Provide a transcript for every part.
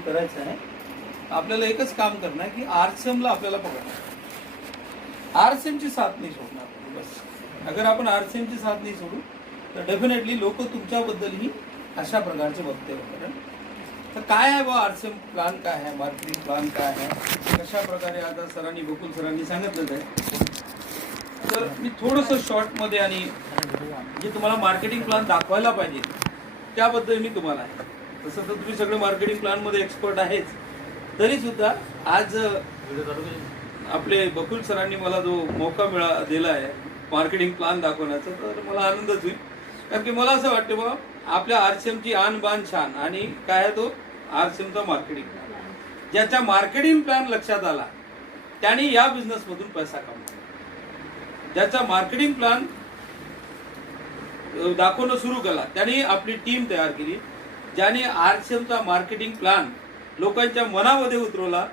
करायचं आहे, आपल्याला एकच काम करणं आहे की आरसीएमला आपल्याला पकडणार, आरसीएमची साथ नाही सोडणार बस. अगर आपण आरसीएमची साथ नाही सोडू तर डेफिनेटली लोक तुमच्याबद्दलही अशा प्रकारचे वक्तव्य करेल. तर काय आहे बा आरसीएम प्लान, काय आहे मार्केटिंग प्लान, काय आहे, कशा प्रकारे आता सरांनी बकुल सरांनी सांगितलंच आहे. तर मी थोडंसं शॉर्टमध्ये आणि जे तुम्हाला मार्केटिंग प्लान दाखवायला पाहिजे त्याबद्दल मी तुम्हाला आहे. तसं तर तुम्ही सगळे मार्केटिंग प्लानमध्ये एक्सपर्ट आहेच, तरी सुद्धा आज आपले बकुल सरांनी मला जो मौका दिला आहे मार्केटिंग प्लान दाखवण्याचा, तर मला आनंदच होईल. कारण की मला असं वाटतं बा आपल्या आरसीएमची आन बान छान, आणि काय आहे तो आरसीएमचा मार्केटिंग प्लॅन. ज्याच्या मार्केटिंग प्लॅन लक्षात आला त्याने या बिझनेसमधून पैसा कमवला. ज्याचा मार्केटिंग प्लॅन दाखवणं सुरू केला त्याने आपली टीम तयार केली. ज्याने आरसीएमचा मार्केटिंग प्लॅन लोकांच्या मनामध्ये उतरवला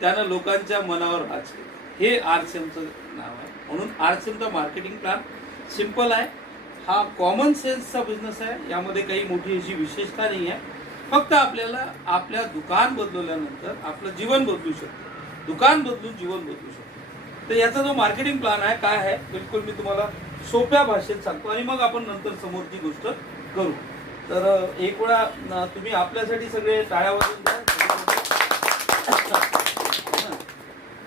त्यानं लोकांच्या मनावर राज केलं. हे आरसीएमचं नाव आहे. म्हणून आरसीएमचा मार्केटिंग प्लॅन सिंपल आहे. हा कॉमन सेन्सचा बिझनेस आहे. यामध्ये काही मोठी अशी विशेषता नाही आहे. फक्त आपल्याला आपल्या दुकान बदलवल्यानंतर आपलं जीवन बदलू शकतं, दुकान बदलून जीवन बदलू शकतं. तर याचा जो मार्केटिंग प्लॅन आहे काय आहे बिलकुल मी तुम्हाला सोप्या भाषेत सांगतो आणि मग आपण नंतर समोरची गोष्ट करू. तर एक वेळा तुम्ही आपल्यासाठी सगळे टाळ्या वाजवून द्या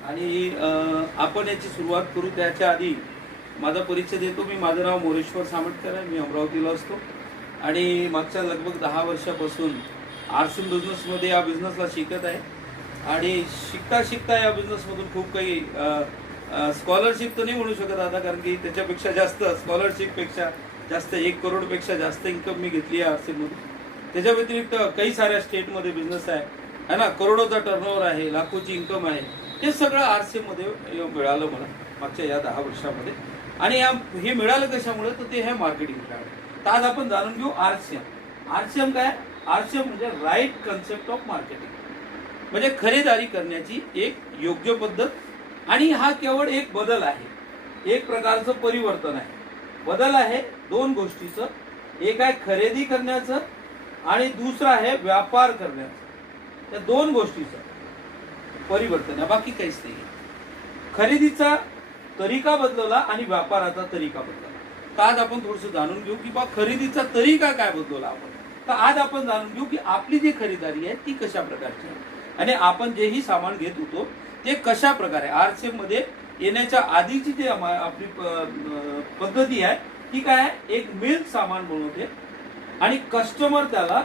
आणि आपण याची सुरुवात करू. त्याच्या आधी माझा परिचय देतो. मी माझं नाव मोरेश्वर सामटकर आहे. मी अमरावतीला असतो आणि मागच्या लगभग 10 वर्षापासून आरसीएम बिझनेसमध्ये या बिझनेसला शिकत आहे. आणि शिकता शिकता या बिझनेसमधून खूप काही स्कॉलरशिप तर नाही म्हणू शकत आता, कारण की त्याच्यापेक्षा जास्त स्कॉलरशिपपेक्षा जास्त 1 करोडपेक्षा जास्त इन्कम मी घेतली आहे आरसीएममधून. त्याच्या व्यतिरिक्त काही साऱ्या स्टेटमध्ये बिझनेस आहे ना, करोडोचा टर्नओव्हर आहे, लाखोची इन्कम आहे. हे सगळं आरसीएममध्ये मिळालं मला मागच्या या 10 वर्षामध्ये. आणि हे मिळालं कशामुळे तर ते हे मार्केटिंग प्लॅन. तर आज आपण जाणून घेऊ आरसीएम. आरसीएम काय? आरसीएम म्हणजे राईट कन्सेप्ट ऑफ मार्केटिंग, म्हणजे खरेदी करण्याची एक योग्य पद्धत. आणि हा केवळ एक बदल आहे, एक प्रकारचं परिवर्तन आहे. बदल आहे 2 गोष्टीचं. एक आहे खरेदी करण्याचं आणि दुसरं आहे व्यापार करण्याचं. त्या 2 गोष्टीचं परिवर्तन आहे, बाकी काहीच नाही. खरेदीचा तरीका बदलवला आणि व्यापाराचा तरीका बदलला. तर आज आपण थोडंसं जाणून घेऊ की बा खरेदीचा तरीका काय बदलवला आपण. तर आज आपण जाणून घेऊ की आपली जी खरेदारी आहे ती कशा प्रकारची आहे आणि आपण जेही सामान घेत होतो ते कशा प्रकारे आरसीएम मध्ये येण्याच्या आधीची जी आपली पद्धती आहे ती काय आहे. एक मिल्क सामान बनवते आणि कस्टमर त्याला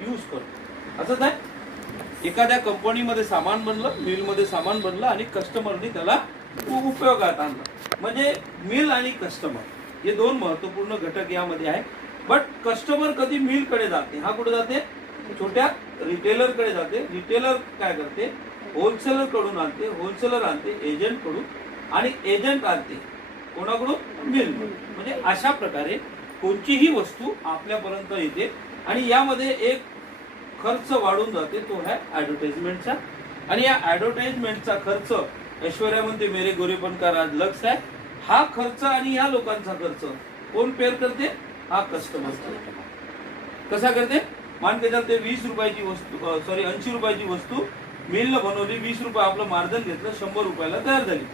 यूज करतो. असंच आहे. एखाद्या कंपनीमध्ये सामान बनलं, मिलमध्ये सामान बनलं आणि कस्टमरने त्याला उपयोगात आणलं. म्हणजे मिल आणि कस्टमर हे 2 महत्वपूर्ण घटक यामध्ये आहे. बट कस्टमर कधी मिलकडे जाते, हा कुठे जाते? छोट्या रिटेलरकडे जाते. रिटेलर काय करते? होलसेलर कडून आणते, होलसेलर आणते एजंट कडून आणि एजंट आणते कोणाकडून? मिल. म्हणजे अशा प्रकारे कोणतीही वस्तू आपल्यापर्यंत येते आणि यामध्ये एक खर्च वाढून जाते, तो आहे ऍडव्हर्टाइजमेंटचा. आणि या ऍडव्हर्टाइजमेंटचा खर्च ऐश्वर्या म्हणते मेरे गोरेपन का राज लक्ष आहे. हा खर्च आणि या लोकांचा खर्च कोण पेअर करते? हा कस्टमर. कसा करते? मान के चलते 20 रुपयाची वस्तू 80 रुपयाची वस्तू मिलनं बनवली, 20 रुपये आपलं मार्जिन घेतलं, 100 रुपयाला तयार झाली.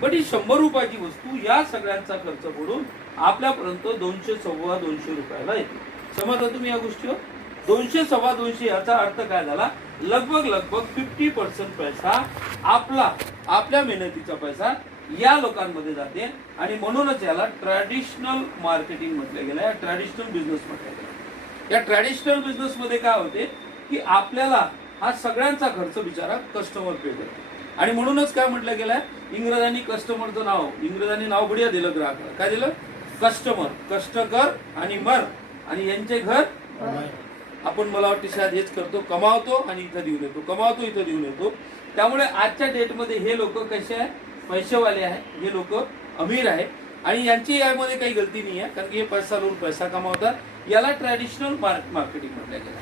पण ही 100 रुपयाची वस्तू या सगळ्यांचा खर्च पडून आपल्यापर्यंत 200 सव्वा 200 रुपयाला येते. समजता तुम्ही या गोष्टीवर? 200 सव्वा 200 याचा अर्थ काय झाला? लगभग 50% पैसा आपल्या मेहनतीचा पैसा या लोकांमध्ये जाते. आणि म्हणूनच याला ट्रॅडिशनल मार्केटिंग म्हटलं गेलं, या ट्रॅडिशनल बिझनेस म्हटलं गेलं. या ट्रॅडिशनल बिझनेस मध्ये काय होते की आपल्याला हा सगळ्यांचा खर्च बिचारा कस्टमर पे करतो. आणि म्हणूनच काय म्हटलं गेलंय, इंग्रजांनी कस्टमरचं नाव बढिया दिलं ग्राहकाला. काय दिलं? कस्टमर. कष्ट कर आणि मर आणि यांचे घर. आपण मला वाटतं शायद हेच करतो, कमावतो आणि इथं देऊन येतो, कमावतो इथं देऊन येतो. त्यामुळे आजच्या डेटमध्ये हे लोक कसे आहे? पैसेवाले आहे, हे लोक अमीर आहे आणि यांची यामध्ये काही गलती नाही आहे, कारण की हे पैसा लावून पैसा कमावतात. याला ट्रॅडिशनल मार्केटिंग म्हटलं गेलं.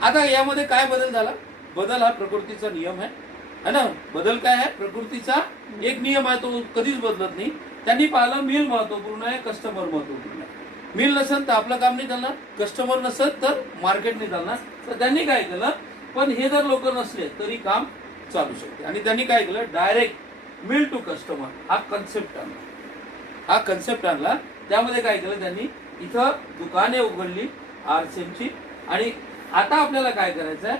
आता यामध्ये काय बदल झाला? बदल हा प्रकृतीचा नियम आहे ना. बदल काय आहे? प्रकृतीचा एक नियम आहे, तो कधीच बदलत नाही. त्यांनी पाहिलं मिल महत्वपूर्ण आहे, कस्टमर महत्वपूर्ण आहे. मिल नसेल तर आपलं काम नाही चालणार, कस्टमर नसेल तर मार्केट नाही चालणार. तर त्यांनी काय केलं पण हे जर लोक नसले तरी काम चालू शकते. आणि त्यांनी काय केलं, डायरेक्ट मिल टू कस्टमर हा कन्सेप्ट आणला. त्यामध्ये काय केलं त्यांनी, इथं दुकाने उघडली आरसीएमची. आणि आता आपल्याला काय करायचं आहे,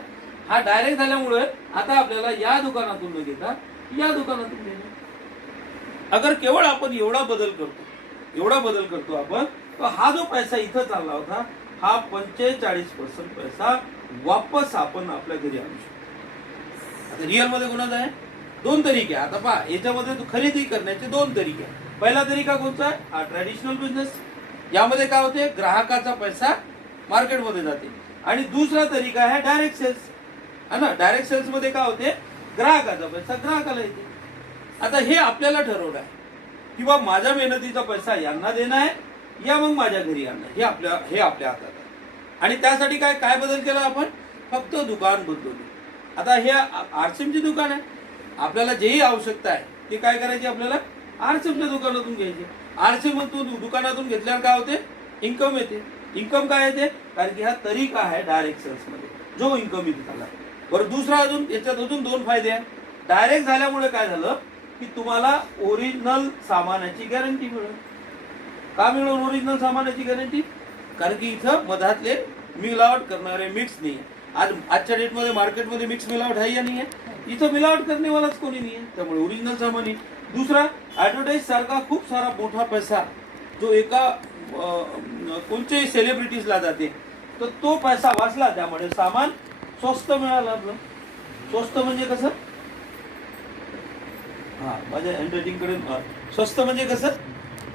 हा डायरेक्ट झाल्यामुळे आता आपल्याला या दुकानातून न घेता या दुकानातून घेणे. अगर केवळ आपण एवढा बदल करतो आपण, तर हा जो पैसा इथं चालला होता हा 45% पैसा वापस आपण आपल्या घरी आणू शकतो. आता रिअल मध्ये कोणाचा आहे, दोन तरीके. आता पहा, याच्यामध्ये खरेदी करण्याचे दोन तरीके. पहिला तरीका कोणता आहे, हा ट्रॅडिशनल बिझनेस. यामध्ये काय होते, ग्राहकाचा पैसा मार्केटमध्ये जाते. आणि दुसरा तरीका आहे डायरेक्ट सेल्स, है ना. डायरेक्ट सेल्स मध्ये काय होते, ग्राहकाचा पैसा ग्राहकाला येते. आता हे आपल्याला ठरवलं आहे की बा माझ्या मेहनतीचा पैसा यांना देणं आहे या मग माझ्या घरी आणणं, हे आपल्या हातात आहे. आणि त्यासाठी काय काय बदल केला आपण, फक्त दुकान बदलवली. आता हे आरसीएमची दुकान आहे, आपल्याला जेही आवश्यकता आहे ते काय करायचे, आपल्याला आरसीएमच्या दुकानातून घ्यायचे. आरसीएमतून दुकानातून घेतल्यावर काय होते, इन्कम येते. इन्कम काय येते, कारण की हा तरीका आहे डायरेक्ट सेल्स मध्ये जो इन्कम येते त्याला. बरं, दुसरा अजून याच्यात अजून दोन फायदे आहेत. डायरेक्ट झाल्यामुळे काय झालं की तुम्हाला ओरिजिनल सामानाची गॅरंटी मिळेल. का मिळेल ओरिजिनल सामानाची गॅरंटी, कारण की इथं मधातले मिलावट करणारे मिक्स नाही. आजच्या डेटमध्ये मार्केटमध्ये मिक्स मिलावट आहे या नाही आहे, इथं मिलावट करण्यावालाच कोणी नाही आहे, त्यामुळे ओरिजिनल सामान आहे. दुसरा, ऍडव्हर्टाईज सारखा खूप सारा मोठा पैसा जो एका कोणत्याही सेलिब्रिटीजला जाते, तर तो पैसा वाचला. त्यामुळे सामान स्वस्त मिळालं. आपलं स्वस्त म्हणजे कसं, हा माझ्या हँडरायटिंग कडे, स्वस्त म्हणजे कसं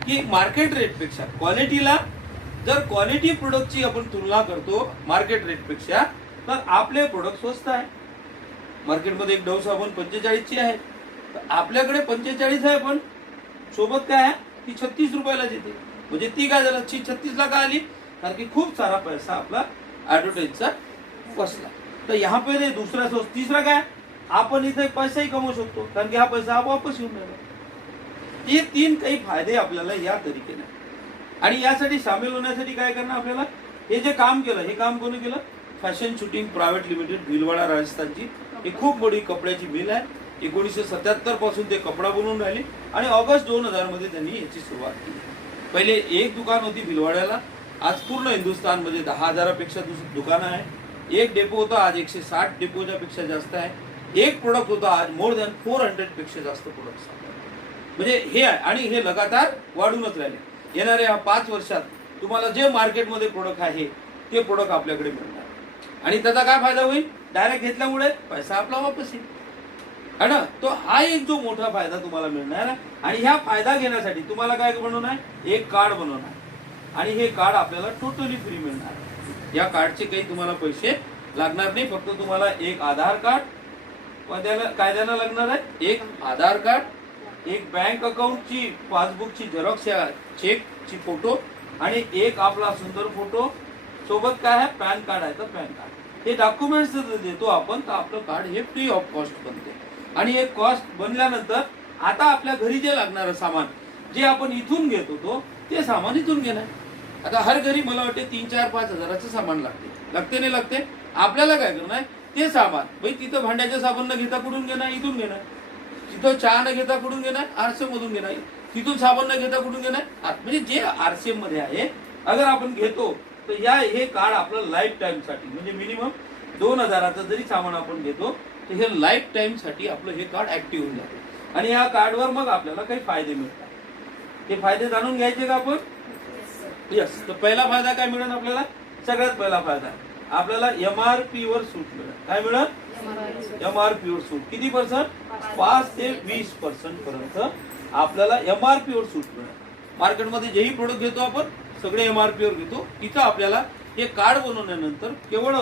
की मार्केट रेट पेक्षा क्वालिटीला, जर क्वालिटी प्रोडक्टची आपण तुलना करतो मार्केट रेट पेक्षा, तर आपले प्रोडक्ट स्वस्त आहे. मार्केटमध्ये एक डव साबण 45 ची आहे, तर आपल्याकडे 45 आहे, पण सोबत काय आहे ती 36 रुपयाला येते. म्हणजे ती काय झालं, 36 ला का आली, कारण की खूप सारा पैसा आपला ऍडव्हर्टाईजचा बसला. तर यहाँ पे दुसरा सोर्स. तिसरा काय, आपण इथे पैसाही कमवू शकतो, कारण की हा पैसा वापस येऊन राहिला. हे तीन काही फायदे आपल्याला या तरीकेने. आणि यासाठी सामील होण्यासाठी काय करणं आपल्याला, हे जे काम केलं, हे काम कोणी केलं, fashion shooting private limited, Bhilwara राजस्थानची. ही खूप मोठी कपड्याची मिल आहे. 1977 पासून ते कपडा बनवून राहिले आणि ऑगस्ट 2000 मध्ये त्यांनी याची सुरुवात केली. पहिले एक दुकान होती भिलवाड्याला, आज पूर्ण हिंदुस्थानमध्ये 10,000पेक्षा दुकानं आहे. एक डेपो होता, आज 160 डेपोच्या पेक्षा जास्त आहे. एक प्रोडक्ट होता, आज मोर दॅन 400 पेक्षा जास्त प्रोडक्ट. म्हणजे हे आहे, आणि हे लगातार वाढूनच राहिले. येणाऱ्या 5 वर्षात तुम्हाला जे मार्केटमध्ये प्रोडक्ट आहे ते प्रोडक्ट आपल्याकडे मिळणार. आणि त्याचा काय फायदा होईल, डायरेक्ट घेतल्यामुळे पैसा आपला वापस येईल, है ना. तो हा एक जो मोठा फायदा तुम्हाला मिळणार आहे. आणि ह्या फायदा घेण्यासाठी तुम्हाला काय बनवणार आहे, एक कार्ड बनवणार. आणि हे कार्ड आपल्याला टोटली फ्री मिळणार. या कार्डचे काही तुम्हाला पैसे लागणार नाही. फक्त तुम्हाला एक आधार कार्ड कायद्याला लागणार आहे, एक आधार कार्ड, एक बँक अकाउंटची पासबुकची झेरॉक्स या चेकची फोटो, आणि एक आपला सुंदर फोटो. सोबत काय आहे, पॅन कार्ड आहे तर पॅन कार्ड. हे डॉक्युमेंट्स देतो आपण, तर आपलं कार्ड हे फ्री ऑफ कॉस्ट बनते. आणि हे कॉस्ट बनल्यानंतर आता आपल्या घरी जे लागणारं सामान जे आपण इथून घेत होतो ते सामान इथून घेणार. आता हर घरी मला वाटते 3, 4, 5 हजाराचं सामान लागते नाही लागते. आपल्याला काय करणार, ते सामान भाई तिथं भांड्याच्या साबण न घेता कुठून घेणार, इथून घेणार. तिथं चहा न घेता कुठून घेणार, आरसीएम मधून घेणार. तिथून साबण न घेता कुठून घेणार, म्हणजे जे आरसीएम मध्ये आहे. अगर आपण घेतो तर हे कार्ड आपलं लाईफ टाइम साठी, म्हणजे मिनिमम 2000चं जरी सामान आपण घेतो तर हे लाईफ टाइम साठी आपलं हे कार्ड ऍक्टिव्ह होऊन जाते. आणि या कार्डवर मग आपल्याला काही फायदे मिळतात. हे फायदे जाणून घ्यायचे का आपण, यस. तर पहिला फायदा काय मिळेल आपल्याला, सगळ्यात पहिला फायदा आपल्याला MRP वर सूट मिळेल. काय मिळेल, MRP वर सूट. किती पर्सेंट, 5 ते 20% पर्यंत आपल्याला MRP वर सूट मिळेल. मार्केटमध्ये जेही प्रोडक्ट घेतो आपण सगळे MRP वर घेतो, इथं आपल्याला हे कार्ड बनवल्यानंतर केवळ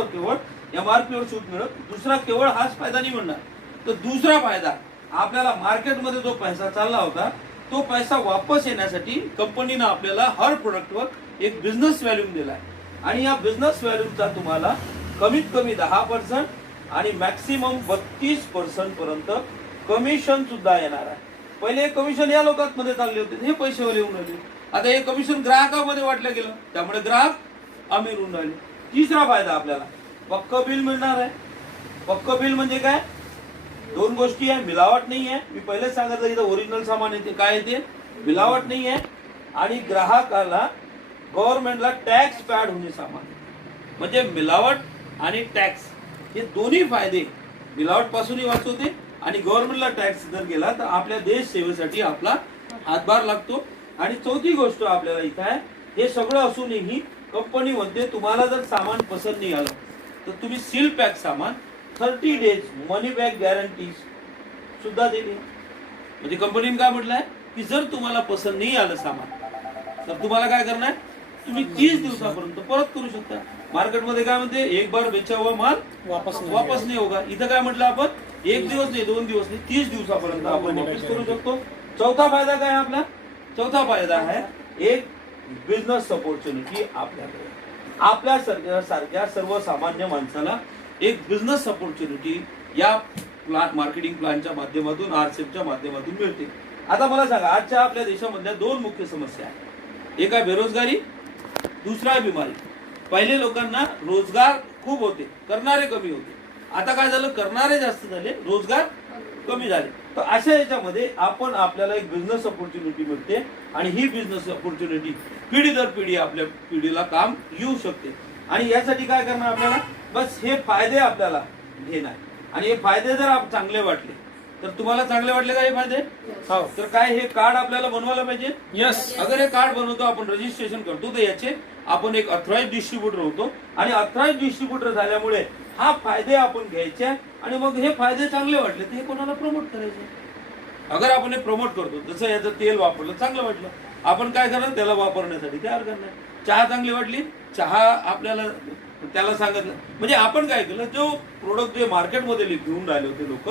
MRP वर सूट मिळेल. दुसरा केवळ हाच फायदा नाही मिळणार, तर दुसरा फायदा आपल्याला मार्केटमध्ये जो पैसा चालला होता तो पैसा वापस येण्यासाठी कंपनीनं आपल्याला हर प्रोडक्टवर एक बिझनेस व्हॅल्यूम दिला आहे. आणि या बिझनेस व्हॅल्यूमचा तुम्हाला कमीत कमी 10% आणि मॅक्सिमम 32% पर्यंत कमिशन सुद्धा येणार आहे. पहिले कमिशन या लोकांमध्ये चालले होते, हे पैशावर येऊन राहिले. आता हे कमिशन ग्राहकामध्ये वाटलं गेलं, त्यामुळे ग्राहक अमीर होऊन राहिले. तिसरा फायदा आपल्याला पक्क बिल मिळणार आहे. पक्क बिल म्हणजे काय? दोन गोष्टी आहे, मिलावट नाही आहे, मी पहिलेच सांगितलं इथं ओरिजिनल सामान येते, काय येते, मिलावट नाही आहे, आणि ग्राहकाला गव्हर्नमेंटला टॅक्स पॅड होणे सामान. म्हणजे मिलावट आणि टॅक्स हे दोन्ही फायदे मिलावट पासूनही वाचवते आणि गव्हर्नमेंटला टॅक्स जर गेला तर आपल्या देश सेवेसाठी आपला हातभार लागतो. आणि चौथी गोष्ट आपल्याला इथं आहे, हे सगळं असूनही कंपनी म्हणते तुम्हाला जर सामान पसंत नाही आलं तर तुम्ही सील पॅक सामान 30 डेज मनी बॅक गॅरंटी सुद्धा दिली. म्हणजे कंपनीने काय म्हटलंय की जर तुम्हाला पसंत नाही आलं सामान तर तुम्हाला काय करणार, तुम्ही 30 दिवसापर्यंत परत करू शकता. मार्केटमध्ये काय म्हणते, एक बार बेचा हुआ माल वापस नाही होगा. इथं काय म्हटलं आपण, एक दिवस नाही, 2 दिवस नाही, 30 दिवसापर्यंत आपण वापस करू शकतो. चौथा फायदा काय आपला, चौथा फायदा आहे एक बिझनेस अपॉर्च्युनिटी. आपल्याकडे आपल्या सारख्या सर्वसामान्य माणसाला एक बिझनेस अपॉर्च्युनिटी या मार्केटिंग प्लॅनच्या माध्यमातून, आरसेपच्या माध्यमातून मिळते. आता मला सांगा, आजच्या आपल्या देशामधल्या दोन मुख्य समस्या आहेत. एक आहे बेरोजगारी, दुसरा आहे बिमारी. पहिले लोकांना रोजगार खूप होते, करणारे कमी होते. आता काय झालं, करणारे जास्त झाले, रोजगार कमी झाले. तर अशा याच्यामध्ये आपण आपल्याला एक बिझनेस अपॉर्च्युनिटी मिळते आणि ही बिझनेस अपॉर्च्युनिटी पिढी दर पिढी आपल्या पिढीला काम येऊ शकते. आणि यासाठी काय करणार आपल्याला, बस हे फायदे आपल्याला घेणार. आणि हे फायदे जर आप चांगले वाटले तर तुम्हाला चांगले वाटले का हे फायदे? हो. तर काय हे कार्ड आपल्याला बनवायला पाहिजे. यस. अगर हे कार्ड बनवतो आपण, रजिस्ट्रेशन करतो, तर याचे आपण एक ऑथराइज डिस्ट्रीब्युटर होतो. आणि ऑथराइज डिस्ट्रीब्युटर झाल्यामुळे हा फायदे आपण घ्यायचे आणि मग हे फायदे चांगले वाटले तर हे कोणाला प्रमोट करायचे. अगर आपण हे प्रमोट करतो, जसं याचं तेल वापरलं, चांगलं वाटलं, आपण काय करणार, त्याला वापरण्यासाठी तयार करणार. चहा चांगली वाटली, चहा आपल्याला त्याला सांगितलं. म्हणजे आपण काय केलं, जो प्रोडक्ट जे मार्केटमध्ये घेऊन राहिले होते लोक,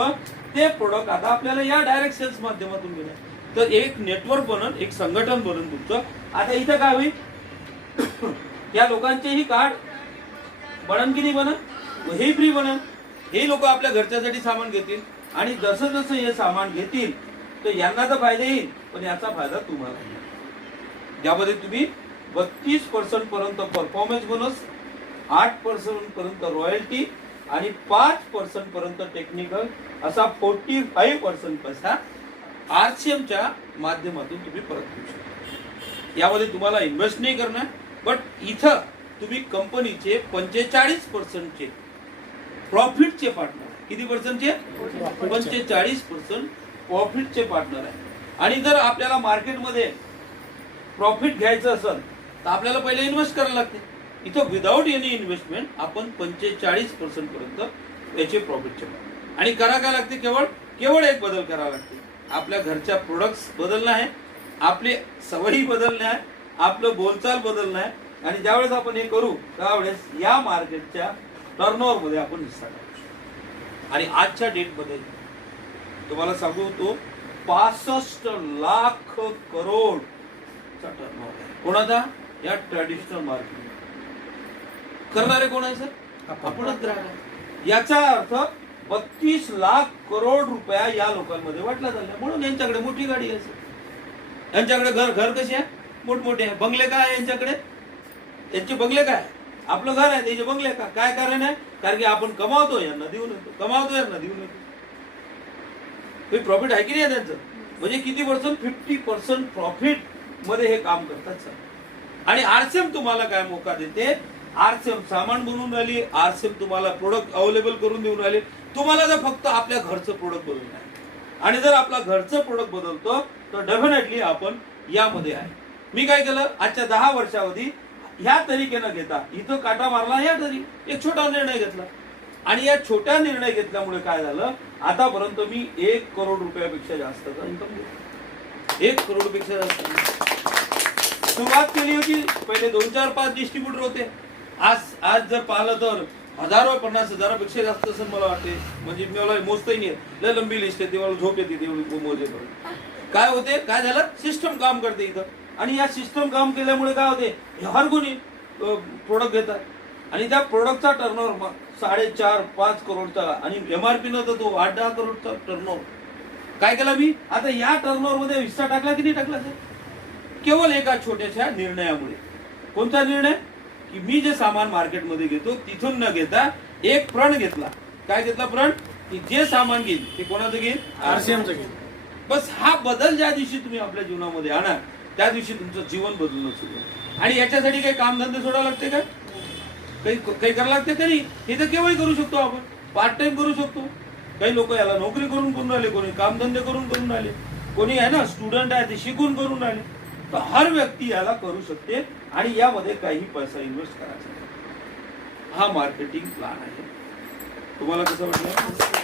ते प्रोडक्ट आता आपल्याला या डायरेक्ट सेल्स माध्यमातून मिळेल. तर एक नेटवर्क बनन, एक संघटन बनन तुमचं. आता इथं काय होईल, या लोकांचेही कार्ड बनन की नाही बनन, हे फ्री बनन. हे लोक आपल्या घरच्यासाठी सामान घेतील आणि जसं जसं हे सामान घेतील तर यांना तर फायदा येईल, पण याचा फायदा तुम्हाला येईल. यामध्ये तुम्ही 32% पर्यंत परफॉर्मन्स बोनस, 8% पर्यंत रॉयल्टी आणि 5% पर्यंत टेक्निकल, असा 45% पैसा आरसीएमच्या माध्यमातून तुम्ही परत करू शकता. यामध्ये तुम्हाला इन्व्हेस्ट नाही करणार, बट इथं तुम्ही कंपनीचे 45% प्रॉफिटचे पार्टनर. किती पर्सेंटचे? 45% प्रॉफिटचे पार्टनर आहे. आणि जर आपल्याला मार्केटमध्ये प्रॉफिट घ्यायचं असेल तर आपल्याला पहिले इन्व्हेस्ट करायला लागते. इथं विदाऊट एनी इन्व्हेस्टमेंट आपण 45% पर्यंत याचे प्रॉफिटचे. आणि करा काय लागते, केवळ एक बदल करावा लागते, आपल्या घरच्या प्रोडक्ट्स बदलणं आहे, आपले सवयी बदलणे आहे, आपलं बोलचाल बदलणं आहे. आणि ज्यावेळेस आपण हे करू त्यावेळेस या मार्केटच्या टर्नओव्हर मध्ये आपण हिस्सा टाकू. आणि आजच्या डेट मध्ये तुम्हाला सांगू तो 65 लाख करोडचा टर्नओव्हर आहे. कोणाचा? या ट्रॅडिशनल मार्केट करणारे कोण आहे सर? आपणच ग्राहक आहे. याचा अर्थ 32 लाख करोड रुपया या लोकांमध्ये वाटला झाला. म्हणून यांच्याकडे मोठी गाडी आहे सर, यांच्याकडे घर कशी आहे, मोठमोठे आहे. बंगले काय आहे यांच्याकडे, यांचे बंगले काय, आपलं घर आहे त्याचे बंगले का. काय कारण आहे, कारण की आपण कमावतो यांना देऊन येतो, कमावतो यांना देऊन येतो. प्रॉफिट आहे की नाही त्यांचं. म्हणजे किती पर्सेंट, 50% प्रॉफिट मध्ये हे काम करतात सर. आणि आरसीएम तुम्हाला काय मोका देते, आरसीएम सामान बनवून राहिली, आरसीएम तुम्हाला प्रोडक्ट अवेलेबल करून देऊन राहिले. तुम्हाला जर फक्त आपल्या घरचं प्रोडक्ट बदलणं आहे, आणि जर आपला घरचं प्रोडक्ट बदलतो तर डेफिनेटली आपण यामध्ये आहे. मी काय केलं, आजच्या 10 वर्षावधी ह्या तरीकेनं घेता इथं काटा मारला, या तरी एक छोटा निर्णय घेतला. आणि या छोट्या निर्णय घेतल्यामुळे काय झालं, आतापर्यंत मी 1 करोड रुपयापेक्षा जास्तचा इन्कम घेतला. 1 करोड पेक्षा जास्त सुरुवात केली होती. पहिले 2, 4, 5 डिस्ट्रीब्युटर होते. आज जर पाहिलं तर हजारो, 50 हजारापेक्षा जास्त असं मला वाटते. म्हणजे मला मोजताही नाही, लय लंबी लिस्ट आहे, तेव्हा झोप येते तेवढी मोजे. काय होते, काय झालं, सिस्टम काम करते इथं. आणि या सिस्टम काम केल्यामुळे काय होते, हर कोणी प्रोडक्ट घेतात आणि त्या प्रोडक्टचा टर्नओव्हर 4.5-5 करोडचा आणि एमआरपी नव्हता तो 8-10 करोडचा टर्नओव्हर. काय केला मी, आता या टर्नओव्हर मध्ये हिस्सा टाकला की नाही टाकला सर, केवळ एका छोट्याशा निर्णयामुळे. कोणता निर्णय, की मी जे सामान मार्केटमध्ये घेतो तिथून न घेता एक प्रण घेतला. काय घेतला प्रण की जे सामान घेईल ते कोणाचं घेईल आरसीएमचं घेईल. बस हा बदल ज्या दिवशी तुम्ही आपल्या जीवनामध्ये आणा त्या दिवशी तुमचं जीवन बदलणं सुरू होईल. आणि याच्यासाठी काही कामधंदे सोडावं लागते का काही काही करावं लागते तरी हे तर केव्हाही करू शकतो आपण पार्ट टाइम करू शकतो. काही लोक याला नोकरी करून राहिले कोणी कामधंदे करून राहिले कोणी आहे ना स्टुडंट आहे ते शिकून करून राहिले. तर हर व्यक्ती याला करू शकते आणि यामध्ये काही पैसा इन्व्हेस्ट करायचा हा मार्केटिंग प्लॅन आहे. तुम्हाला कसं वाटलं